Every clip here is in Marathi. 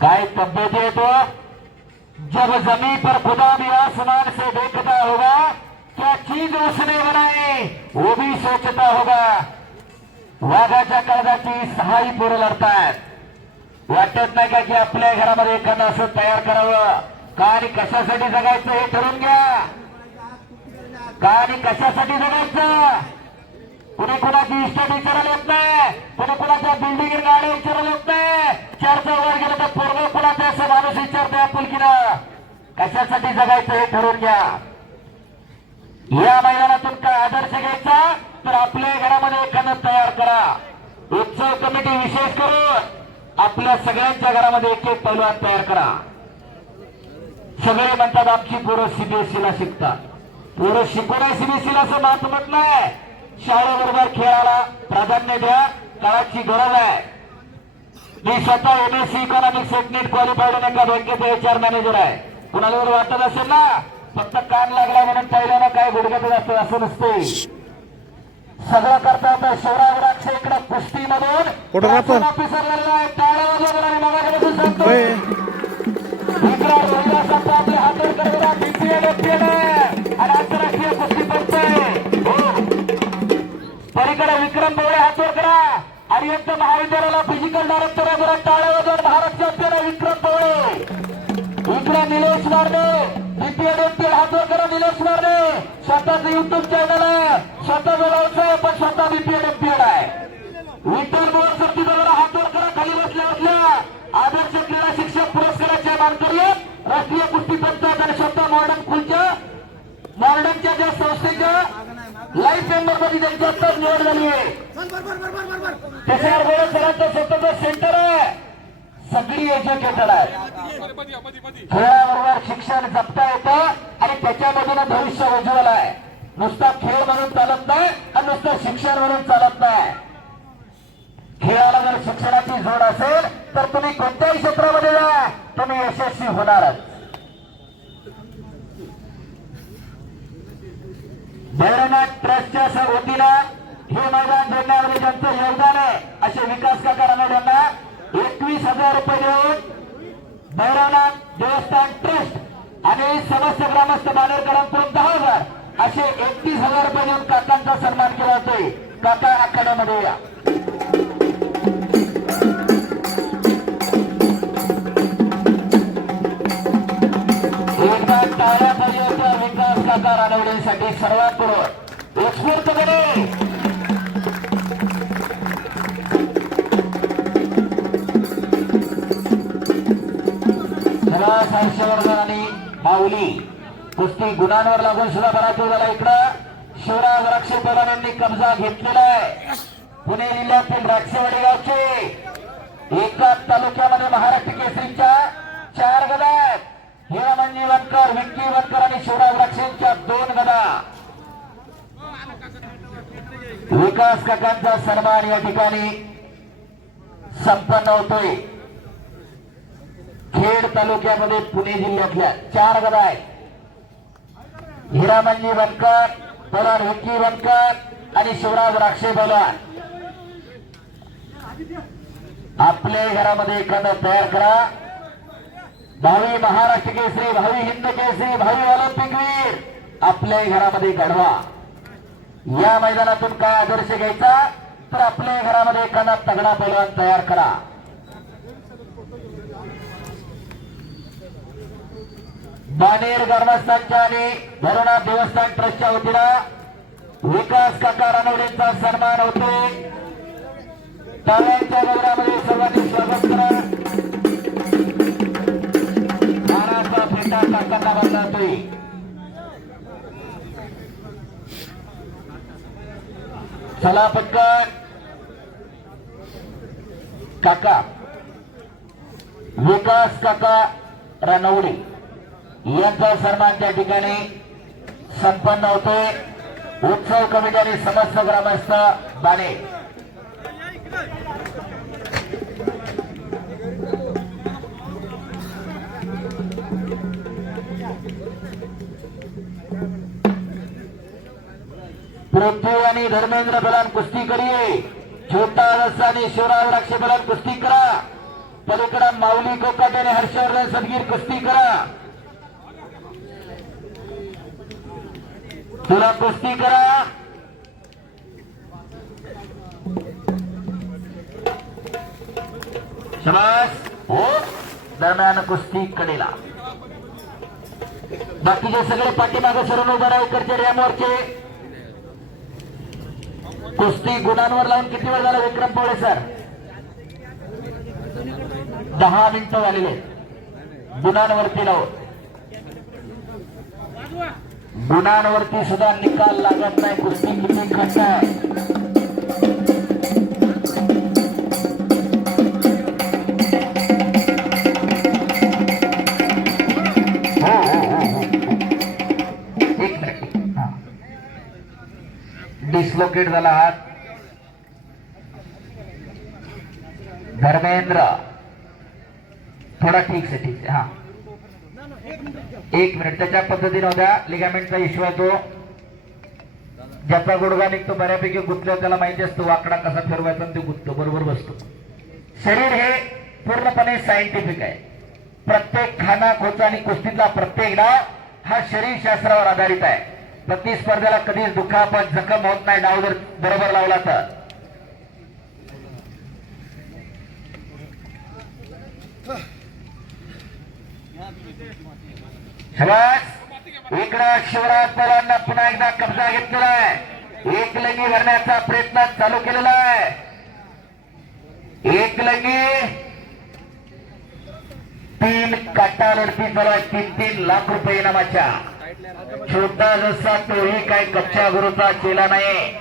काय तब्यती है तो? जब जमीन पर खुदा भी आसमान से देखता होगा क्या चीज उसने बनाई वो भी सोचता होगा। वाघाच्या काळजाची सहाही पोरं लढतात वाटत नाही का की आपल्या घरामध्ये एखादं असं तयार करावं का आणि कशासाठी जगायचं हे ठरवून घ्या। का आणि कशासाठी जगायचं? कुणी कुणाची इस्टेट विचारायला येत नाही. कुणी कुणाच्या बिल्डिंग गाड्या विचारायला येत नाही. चार चौघात गेलं तर पोरग कुणाचे असं माणूस विचारतोय आपुलकीनं कशासाठी जगायचं हे ठरवून घ्या. या मैदानातून काय आदर्श घ्यायचा? तर आपल्या घरामध्ये एखादं तयार करा. उत्सव कमिटी विशेष करून आपल्या सगळ्यांच्या घरामध्ये एक एक पैलवान तयार करा. सगळे म्हणतात आमची पोरं सीबीएसईला शिकतात. पोरं शिकवण्या सीबीएसई ला असं मात म्हणत नाही. शाळेबरोबर खेळाला प्राधान्य द्या. काळाची गरज आहे. मी स्वतः एमएससी इकॉनॉमिक्स एक नीट क्वालिफाईड एका बँकेचा एच आर मॅनेजर आहे. कुणाला जर वाटत असेल ना फक्त कान लागला म्हणून पहिल्यानं काय गुडघ्यात असतं असं नसते सगळं करता येतं शिवराज राक्ष इकडे कुस्तीमधून. Photographer. ऑफिसर लागला आहे टाळ्या वाजवा आणि मगाकडे सांगतो. इकडे रोहिला संप आपले हातवर करणारा बीपीएल एफपीएल आणि आंतरराष्ट्रीय कुस्तीपटू आहे. करा विक्रम बोळे हातवर करा. अरिहंत महाविद्यालयाला फिजिकल डायरेक्टर आहे टाळ्या वाजवून महाराष्ट्र चॅम्पियन आहे विक्रम बोळे. इकडे निलेश मारणे द्वितीय व्यक्ती हातवर करा निलेश मारणे स्वतःच युट्यूब चॅनल आहे. स्वतः आहे पण स्वतः बीपीएल एफपीएल आहे. विठ्ठल बोर सक्ती बरोबर हातवर करा खाली बसल्या बसल्या. आदर्श क्रीडा शिक्षक पुरस्काराच्या मानकरी राष्ट्रीय कुस्ती पंचायत आणि स्वतः मॉडर्न खुलच्या मॉडर्नच्या ज्या संस्थेच्या लाईफ मेंबरमध्ये त्यांची आत्ताच निवड झाली आहे. त्याच्यावर गोळे सरांचं स्वतःच सेंटर आहे. सगळी एज्युकेटेड आहे खेळाबरोबर शिक्षण जपता येतं आणि त्याच्यामधून भविष्य उज्ज्वल आहे. नुसता खेळ म्हणून चालत नाही आणि नुसतं शिक्षण म्हणून चालत नाही. खेळाला जर शिक्षणाची जोड असेल तर तुम्ही कोणत्याही क्षेत्रामध्ये जा. तुम्ही यशस्वी होणारच. भैरवनाथ ट्रस्टच्या वतीनं हे मैदान जोडण्यामध्ये ज्यांचं योगदान आहे. असे विकास काकारांना रानडे यांना एकवीस हजार रुपये देऊन भैरवनाथ देवस्थान ट्रस्ट आणि समस्त ग्रामस्थ बालेरकरांकडून दहा हजार असे एकतीस हजार रुपये देऊन काकांचा सन्मान केला जातोय. काका आखाड्यामध्ये या. विकास काका रानवडेसाठी सर्वात हर्षवर्धन आणि माऊली कुस्ती गुणांवर लागून सुद्धा बराच वेळ झाला इकडं. शिवराज रक्ष यांनी कब्जा घेतलेला आहे. पुणे जिल्ह्यातील राक्षेवाडी गावचे एकाच तालुक्यामध्ये महाराष्ट्र केसरीच्या चार गदा आहेत हिरामंजी वनकर विक्की वनकर आणि शिवराज राक्षेंच्या दोन गदा विकास काकांचा सन्मान या ठिकाणी संपन्न होतोय. खेड तालुक्यामध्ये पुणे जिल्ह्यातल्या चार गदा आहेत. हिरामंजी बनकर पवार विक्की बनकर आणि शिवराज राक्षे बलवान आपल्या घरामध्ये एखादं तयार करा. भावी महाराष्ट्र केसरी भावी हिंद केसरी भावी ऑलिम्पिक वीर आपल्या घरामध्ये घडवा. या मैदानातून काय आदर्श घ्यायचा? तर आपल्या घरामध्ये एखादा तगडा पैलवान तयार करा. बानेर ग्रामस्थांच्या आणि धरणा देवस्थान ट्रस्टच्या वतीनं विकास काका रानवडेंचा सन्मान होतो. टाळ्यांच्या गौरामध्ये सर्वांनी स्वागत करा. महाराष्ट्र फेटा काकांना बांधला जातोय चला पटकन. काका विकास काका रानवडे. यांचा सन्मान त्या ठिकाणी संपन्न होतोय उत्सव कमिटीने समस्त ग्रामस्थ बाणे. पृथ्वी आणि धर्मेंद्र बलान कुस्ती करिये. छोटा रस आणि शिवराज राक्षे बलान कुस्ती करा. पलीकडा माऊली कोकाटे आणि हर्षवर्धन सदगीर कुस्ती करा. तुला कुस्ती करा. शबास. हो. दरम्यान कुस्ती कडेला. बाकीचे सगळे पाठीमागे सरून उभा राहा इकडचे रॅमवरचे. कुस्ती गुणांवर लावून किती वेळ झाला विक्रम पोळे सर? दहा मिनिटं झालेले गुणांवरती लावून. गुणांवरती सुद्धा निकाल लागत नाही कुस्ती किती खंड आहे हा डिस्लोकेट झाला हात. धर्मेंद्र. थोडा ठीक आहे ठीक आहे हा. एक मिनिट त्याच्या पद्धतीने होत्या. लिगामेंटचा इश्यू आहे तो. ज्याचा गुडगा निघतो बऱ्यापैकी गुंतल्यावर त्याला माहिती असतो वाकडा कसा फिरवायचा ते गुंततो. बरोबर बसतो. शरीर हे पूर्णपणे सायंटिफिक आहे. प्रत्येक खाना खोचा आणि कुस्तीतला प्रत्येक डाव हा शरीर शास्त्रावर आधारित आहे. प्रतिस्पर्ध्याला कधीच दुखापत जखम होत नाही. डाव जर बरोबर लावला तर शबास इकडं शिवराज पवारांना पुन्हा एकदा कब्जा घेतलेला आहे. एक लंगी भरण्याचा प्रयत्न चालू केलेला आहे. एक लंगी तीन काटावरती चालू आहे तीन तीन लाख रुपये इनामाच्या. छोटा जसा तोही काय कच्च्या गुरुचा केला नाही.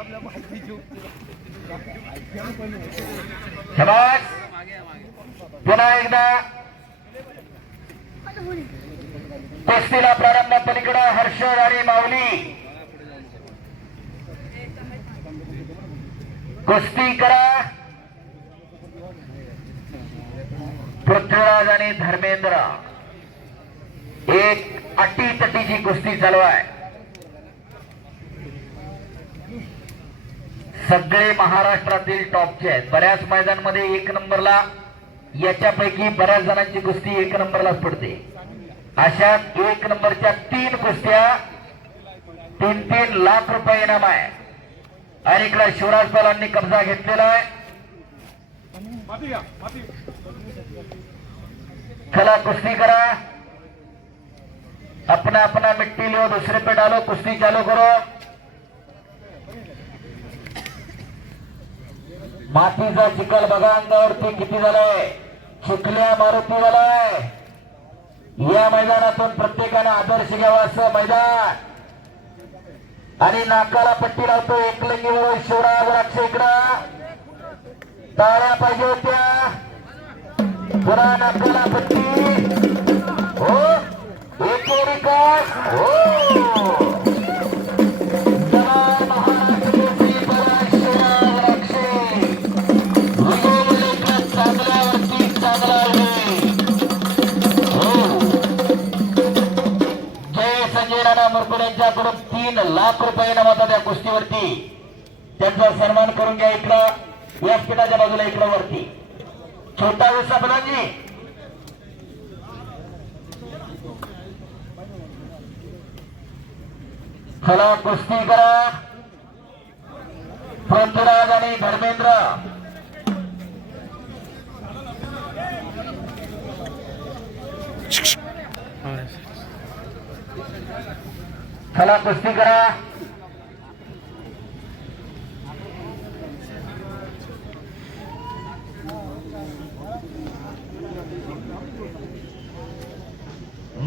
पुन्हा एकदा. कुस्तीला प्रारंभ पलीकडे हर्षद आणि माऊली. कुस्ती करा. पृथ्वीराज आणि धर्मेंद्र. एक अटी तटीची कुस्ती चालू आहे. सगळे महाराष्ट्रातील टॉपचे आहेत. बऱ्याच मैदानमध्ये एक नंबरला याच्यापैकी बऱ्याच जणांची कुस्ती एक नंबरलाच पडते. अशा एक नंबरच्या तीन कुस्त्या तीन तीन लाख रुपये इनाम आहे. आणि इकडे शिवराज पवारांनी कब्जा घेतलेला आहे. चला कुस्ती करा. अपना अपना मिट्टी लो दूसरे पे डालो कुस्ती चालू करो. मातीचा चिखल बघा अंगावरती किती झालाय. चिखल्या मारुती झालाय या मैदानातून प्रत्येकानं आदर्श घ्यावा असं मैदान. आणि नाकाला पट्टी लावतो एकलंगीवर शिवराज राक्षे इकडं. टाळ्या पाहिजे होत्या. पुन्हा नाकाला पट्टी. हो एकेरिका हो. मुरकुड तीन लाख रुपये नामाचा त्या कुस्तीवरती. त्यांचा सन्मान करून घ्या इकडं. व्यासपीठाच्या बाजूला इकडं वरती. छोटा विसा बलाजी चला कुस्ती करा. पृथ्वीराज आणि धर्मेंद्र. चला कुस्ती करा.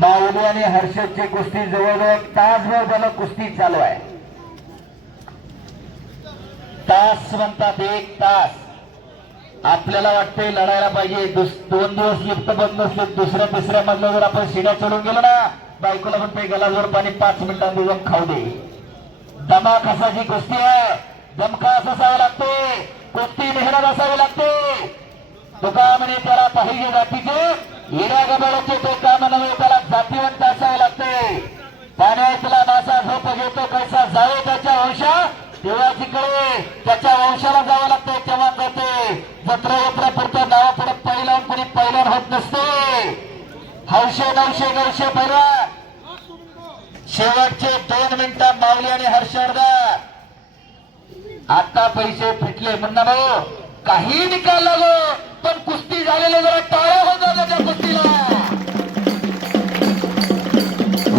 माऊली आणि हर्षदची कुस्ती जवळजवळ तासभर त्याला कुस्ती चालू आहे. तास म्हणतात एक तास. आपल्याला वाटते लढायला पाहिजे. दोन दिवस लिफ्ट बंद नसले दुसऱ्या तिसऱ्या मधलं जर आपण शिड्या चढून गेलो ना बायकोला म्हणते गलासवर पाणी पाच मिनिटांनी जाऊन खाऊ दे. दमा कसाची कुस्ती आहे. दमका असावा लागते. कुस्ती मेहनत असावी लागते. तुका म्हणे त्याला पाहिजे जातीचे येड्या गबाळाचे तो काम नव्हे त्याला जातीवंत असावे लागते. पाण्यातला मासा झोप घेतो कैसा जावे त्याच्या वंशा तेव्हा तिकडे त्याच्या वंशाला जावं लागतंय तेव्हा जाते जत्र यात्रा पुरतं नावा पुढे पहिला आणि होत नसते. हौशे नऊशे नऊशे परवा शेवटचे दोन मिनिटं माऊली आणि हर्षवर्धन. आता पैसे फिटले. म्हणणं भाऊ काही निकाल लागो पण कुस्ती झालेले जरा टाळ्या होत जातो त्या कुस्तीला.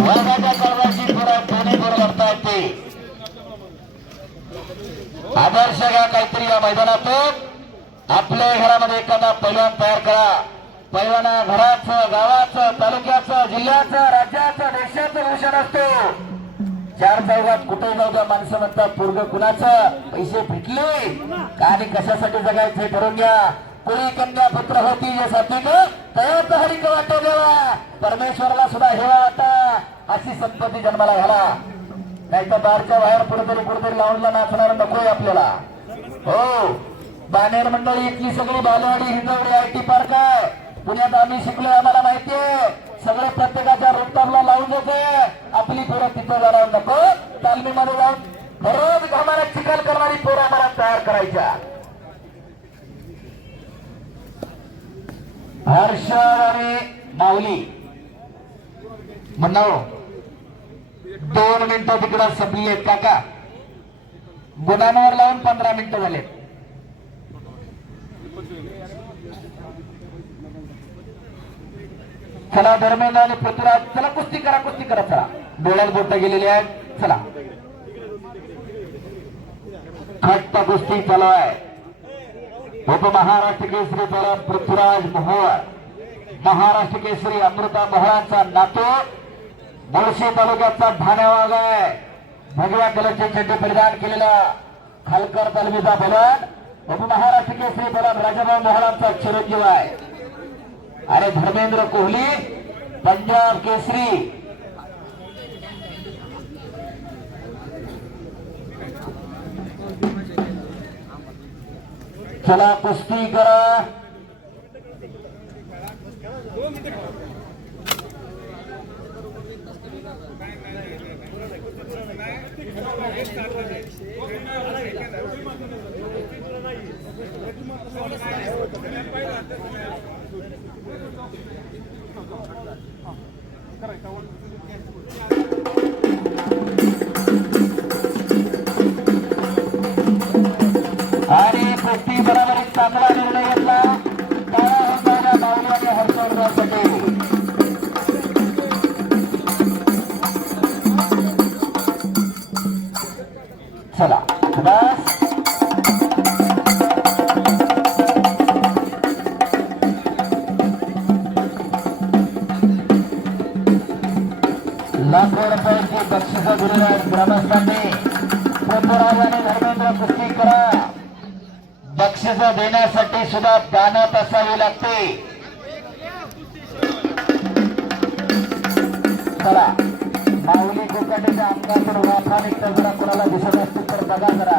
वर्गाच्या कर्जाची पुरा दोन्ही बरोबर करतायत ते. आदर्श घ्या काहीतरी या मैदानातून. आपल्या घरामध्ये एखादा पहिला तयार करा. पैवाना घराचं गावाचं तालुक्याचं जिल्ह्याचं राज्याचं देशाचं भूषण असतो. चार चौघात कुठे जाऊ द्या माणसं म्हणतात पूर्ग कुणाचं? पैसे फिटले का आणि कशासाठी जगायचं हे ठरवून घ्या कुळी कन्या पुत्र होती जे सात्विक? तयाच हरिक वाटो देवा? परमेश्वरला सुद्धा हेवा वाटा. अशी संपत्ती जन्माला घाला. नाही तर बारच्या बाहेर कुठेतरी कुठेतरी लावूनला नाचणार नकोय आपल्याला. हो. बाणेर मंडळी इथली सगळी बालवाडी हिंदवडी आय टी पार्क आहे. पुण्यात आम्ही शिकलो आम्हाला माहितीये सगळे प्रत्येकाच्या रोपटापला लावून देते आपली पोरं तिथं जाणार नको. तालमीमध्ये जाऊन दररोज घामाला चिखल करणारी पोरं आम्हाला तयार करायच्या. हर्ष आणि माऊली. म्हणणार दोन मिनिटं तिकडं संपली आहेत काका. गुणांवर लावून पंधरा मिनिटं झालेत. चला धर्मेंद्र आणि पृथ्वीराज चला कुस्ती करा कुस्ती करा चला. डोळ्यात बोट गेलेली आहेत चला. खट्ट कुस्ती चालू आहे उपमहाराष्ट्र केसरी बोला पृथ्वीराज मोहोळ. महाराष्ट्र केसरी अमृता मोहळाचा नातो. मुळशी तालुक्याचा भाण्यावाग आहे. भगव्या कलरचे चड्डी परिधान केलेला खालकर तालमीचा बलवान उपमहाराष्ट्र केसरी बलवान राजाभाऊ मोहळांचा चिरंजीव आहे. अरे धर्मेंद्र कोहली पंजाब केसरी. चला कुस्ती करा. सुद्धा दानत असावी लागते. चला माऊली कोकाटेच्या आमदार जरा कोणाला दिसत असतील तर बघा जरा.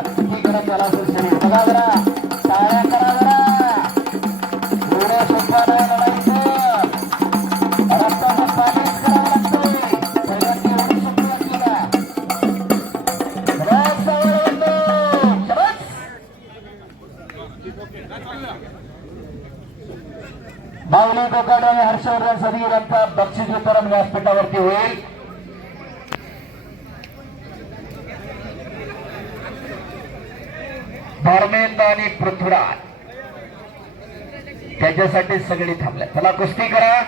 व्यासपीठावरती होईल. धर्मेंद्र आणि पृथ्वीराज. त्याच्यासाठी सगळी थांबल्या त्याला कुस्ती करा.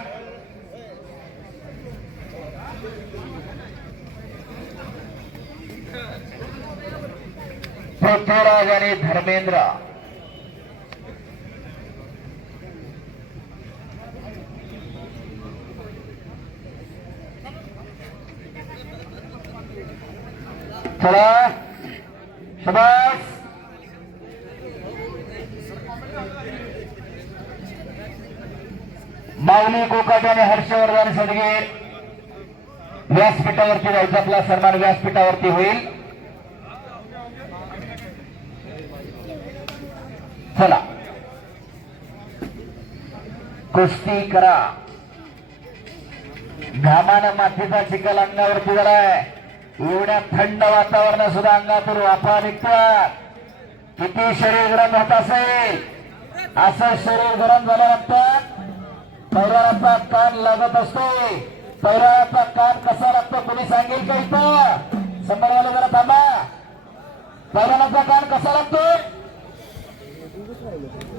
पृथ्वीराज आणि धर्मेंद्र. चला. शबास. माऊली कोकाटे आणि हर्षवर्धन सदगीर व्यासपीठावरती जायचा आपला सन्मान व्यासपीठावरती होईल. चला. कुस्ती करा. घामानं मातीचा चिकल अंगावरती झालाय. एवढ्या थंड वातावरणात सुद्धा अंगातून वाफा निघतात. किती शरीर गरम होत असेल? असं शरीर गरम झाल्यानंतर पैलवानाचा कान लागत असतो. पैलवानाचा कान कसा लागतो कोणी सांगेल का इथं? संभाळवाला जरा थांबा. पैलवानाचा कान कसा लागतो?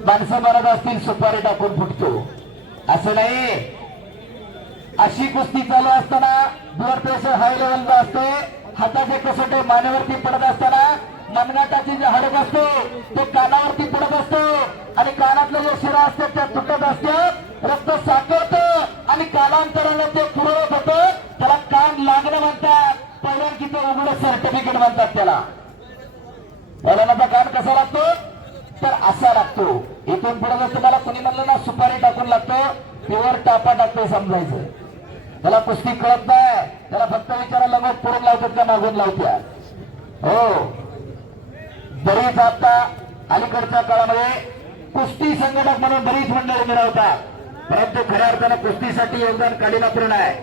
माणसं म्हणत असतील सुपारी टाकून फुटतो. असं नाही. अशी कुस्ती चालू असताना ब्लड प्रेशर हाय लेवलला असतो. हाताचे कसोटे मानेवरती पडत असताना मनगाटाची जे हडक असते ते कानावरती पडत असते आणि कानातलं जे शिरा असतं त्या तुटत असतं. रक्त साकारत आणि कालांतराने ते पुरवत होतं त्याला कान लागणं म्हणतात. पहिल्यांकीचं उघड सर्टिफिकेट म्हणतात त्याला. पहिल्यांदा कान कसा लागतो? तर असा लागतो. इथून पुढे जर तुम्हाला कोणी म्हणलं ना सुपारी टाकून लागतो प्युअर टापा टाकतोय समजायचं. त्याला कुस्ती कळत नाही. त्याला फक्त विचारायला मग पुढून लावतात का मागून लावत्या? हो. बरीच आता अलीकडच्या काळामध्ये कुस्ती संघटक म्हणून बरीच मंडळी मिळवतात परंतु खऱ्या अर्थानं कुस्तीसाठी योगदान काढीनापूर्ण आहे.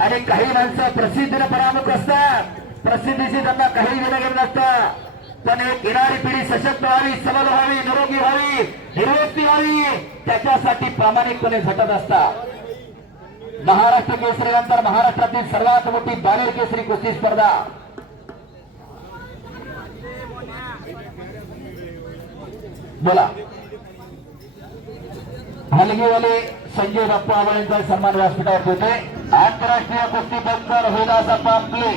आणि काही माणसं प्रसिद्धीने परामुख असतात. प्रसिद्धीशी त्यांना काही घेणं नसतं पण एक येणारी पिढी सशक्त व्हावी सबल व्हावी निरोगी व्हावी निर्वस्ती व्हावी त्याच्यासाठी प्रामाणिकपणे झटत असतात. महाराष्ट्र केसरी नंतर महाराष्ट्रातील सर्वात मोठी बालेर केसरी कुस्ती स्पर्धा. बोला. हलगीवाले संजय बाप्पू आवाळेंचा सन्मान व्यासपीठावर होते आंतरराष्ट्रीय कुस्ती बंकर होईल असा पापले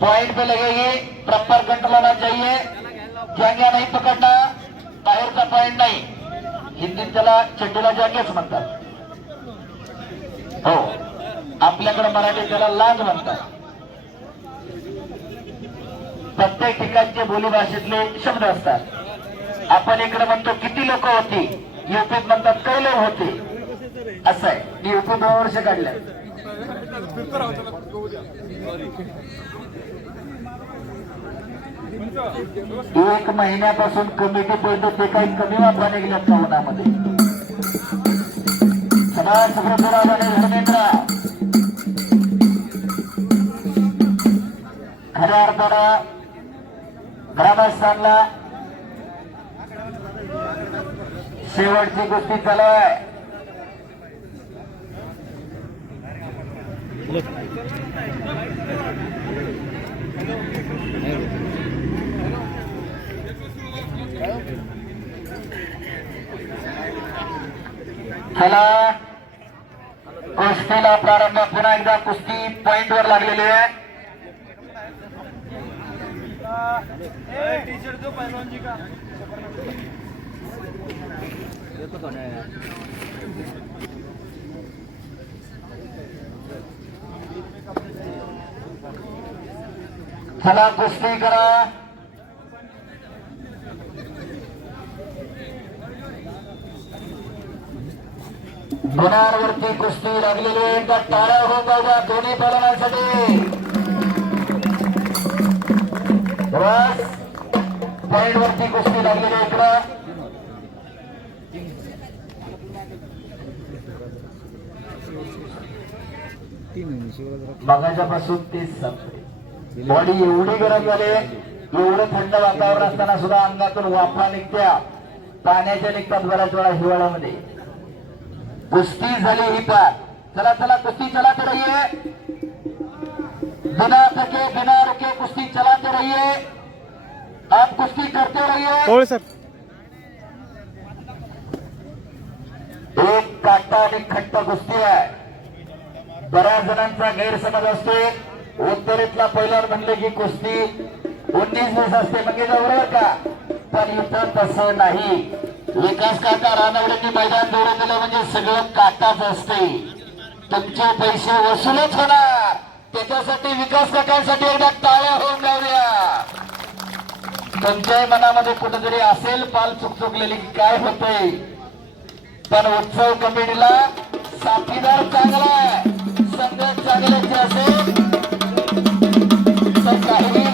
पॉइंट पे लगेगी. प्रॉपर कंट्रोल होना चाहिए. क्या क्या नहीं पकडना बाहेरचा पॉइंट नाही. हिंदीत त्याला चड्डीला जांगेच म्हणतात. हो. आपल्याकडे मराठीत त्याला लाज म्हणतात. प्रत्येक ठिकाणचे बोली भाषेतले शब्द असतात. आपण इकडे म्हणतो किती लोक होती? युपीत म्हणतात कैले होते? असं आहे. मी युपी दोन वर्ष काढल्या. एक महिन्यापासून कमिटी पडतो ते काही कमी वापराने गेल्या का उन्हामध्ये? धर्मेंद्र. खऱ्या अर्थानं ग्रामस्थांना शेवटची गोष्टी चालू आहे चला कुस्तीला प्रारंभ पुन्हा एकदा कुस्ती पॉइंट वर लागलेली आहे. चला कुस्ती करा. गुणांवरती कुस्ती लागलेली आहे. एकदा टाळ्या होऊन जाऊया दोन्ही पलनासाठी बस पॉइंट वरती कुस्ती लागलेली आहे इकडं. मगाच्या पासून तेच सांगते बॉडी एवढी गरम झाली एवढं थंड वातावरण असताना सुद्धा अंगातून वाफा निघत्या. पाण्याच्या निघतात बऱ्याच वेळा हिवाळ्यामध्ये. कुस्ती झाली ही पार. चला चला कुस्ती चलाते रहिए बिना थके बिना रुके कुस्ती चलाते रहिए आप कुस्ती करते रहिए सर. एक काटा आणि खट्ट कुस्ती आहे. बऱ्याच जणांचा गैरसमज असतो. उत्तरेतला पहिल्यावर म्हणले की कुस्ती उन्नीस दिवस असते. म्हणजे बरोबर का? पण इथं तसं नाही. विकास काका रानवड्यांनी मैदान दौरे दिलं म्हणजे सगळं काटाच असते तुमचे पैसे वसूलच होणार. त्याच्यासाठी विकास काकांसाठी एकदा टाळ्या होऊन लावूया तुमच्याही मनामध्ये कुठेतरी असेल पाल चुकचुकलेली की काय होतंय. पण उत्सव कमिटीला साथीदार चांगला आहे. संघ चांगल्याचे असेल. तर काही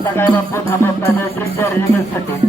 आता काय बापू नाही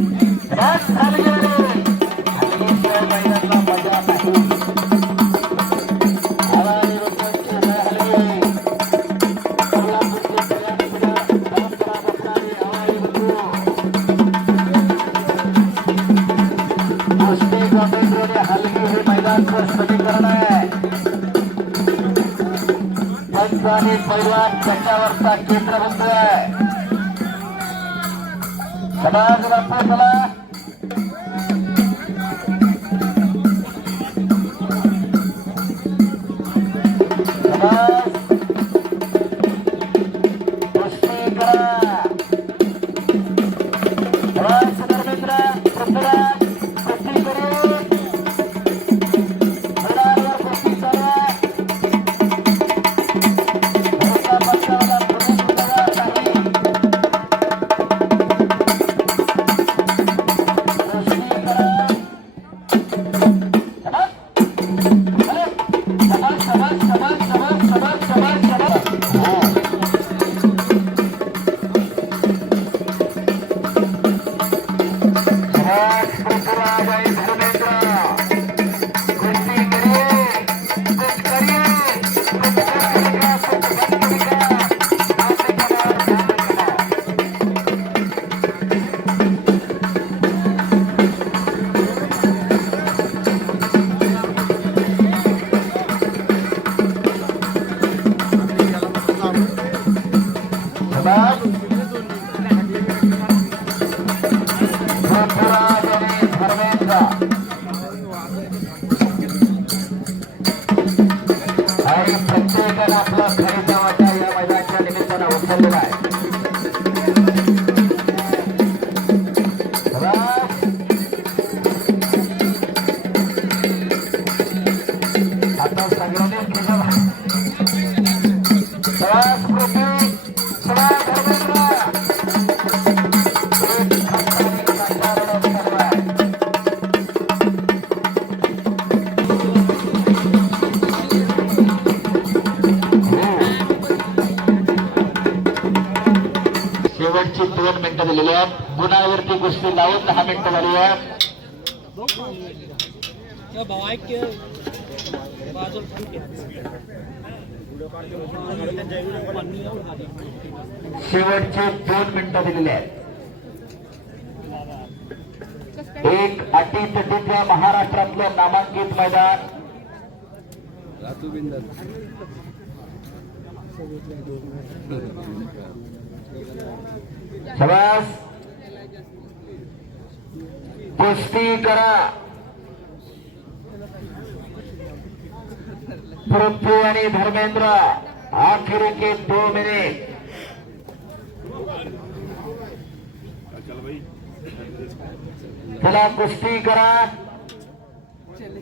दिलेले आहेत गुणावरती गोष्टी लावून दहा मिनिटं झाली आहेत शेवटचे दोन मिनिटं दिलेले आहेत. एक अटीत तिथल्या महाराष्ट्रातलं नामांकित मैदान. बस कुस्ती करा। पृथ्वी यानी धर्मेंद्र आखिर के दो मिनट. चला कुश्ती करा. चले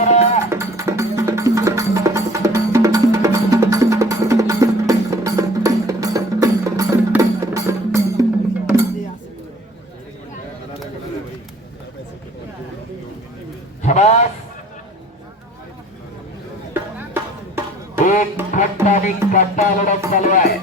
மகத்தாவி கட்டாலுடன் செல்வாய்.